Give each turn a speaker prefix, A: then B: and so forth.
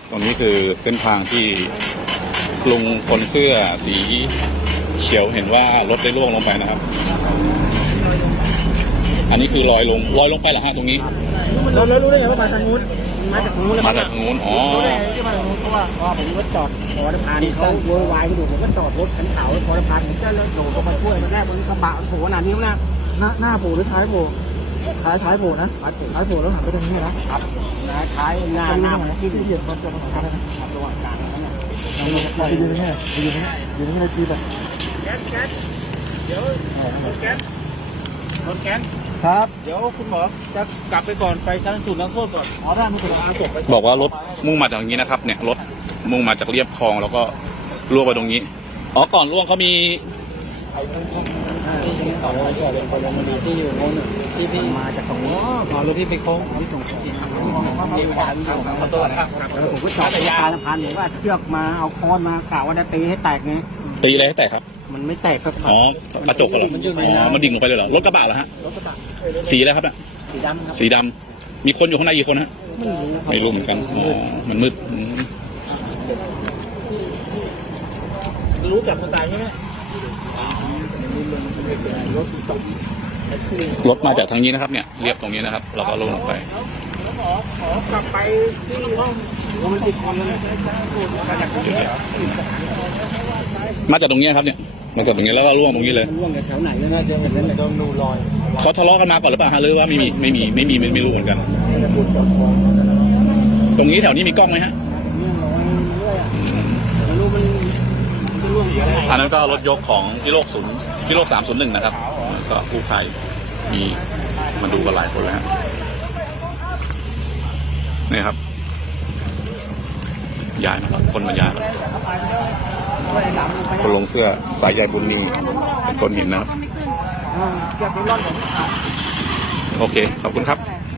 A: ตรงนี้คือเส้นทางที่ลุงคนเสื้อสีเขียวเห็นว่ารถได้ล่วงลงไปนะครับอันนี้คือลอยลงไปเหรอฮะตรงนี้
B: เรารู้ได้ไงว่ามาทางนู้นมาจากนู้น
A: มาจากนู้นอ๋อ
B: รู้ได้ไงที่มาทางนู้นเพราะว่าผมรถจอดขอสะพานเขาโวยวายกันอยู่ผมก็จอดรถขันเขาขอสะพานผมก็เลยโดดลงมาช่วยมันแรกมันกระบะมันโผล่ขนาดนี้แล้วหน้าโผล่หรือท้ายโผล่ท้ายโผล่นะท้ายโผล่แล้วหันไปตรงนี้นะครับท้ายหน้าที่เหยียบมันจะมาทางนั้นระหว่างกลางนั้นไปยืนนี่ยืนนี่ในทีแบบแก๊สเดี๋ยวรถแก๊สครับเดี๋ยวคุณหมอจะกลับไปก่อนไปชันสูตรนักโทษก่อนได้ไม่เป็นไร
A: บอกว่ารถมุ่งมาจากตรงนี้นะครับเนี่ยรถมุ่งมาจากเรียบคลองแล้วก็ล่วงไปตรงนี้อ๋อก่อนล่วงเขามี
B: ต่อเลยก่อนเป็นคนมาดีที่อยู่โน้นที่มาจากตรงนี้ก่อนรถที่ไปโค้งที่ส่งที่การขอโทษนะครับผมก็จอดยาสะพานหรือว่าเชือกมาเอาค้อนมากะว่าจะตีให้แตกไง
A: ตีอะไรให้แตกครับ
B: มันไม่แตกครับ
A: อ๋อกระจกเหรออ๋อมันดิ่งลงไปเลยเหรอรถกระบะเหรอฮะ
B: รถกระบะ
A: สีอะไรครับน่ะ
B: สีดำครับ
A: สีดำมีคนอยู่ข้างในกี่คนฮะไม่รู้เหมือนกันอ๋อมันมืด
B: รู้จักคนตายใช่ไหม
A: รถมาจากทางนี้นะครับเนี่ยเรียบตรงนี้นะครับเราก็ลงลงไป
B: ขอกลับไปที่ห้องมันติดคนเลย
A: มาจากตรงนี้ครับเนี่ยมาจากตรงนี้แล้วก็ล่วงตรงนี้เลย
B: ล่วงจากแถวไหนน่าจะเป็นนั่นแหละต้องดูรอย
A: เขาทะเลาะกันมาก่อนหรือเปล่าฮะหรือว่าไม่รู้เหมือนกันตรงนี้แถวนี้มีกล้องไหมฮะอันนั้นก็รถยกของพิโลก301นะครับก็กู้ภัยมีมาดูกันหลายคนแล้วนี่ครับย้ายมาคนมาย้ายคนลงเสื้อสายใยบุญมีเป็นคนเห็นนะครับโอเคขอบคุณครับ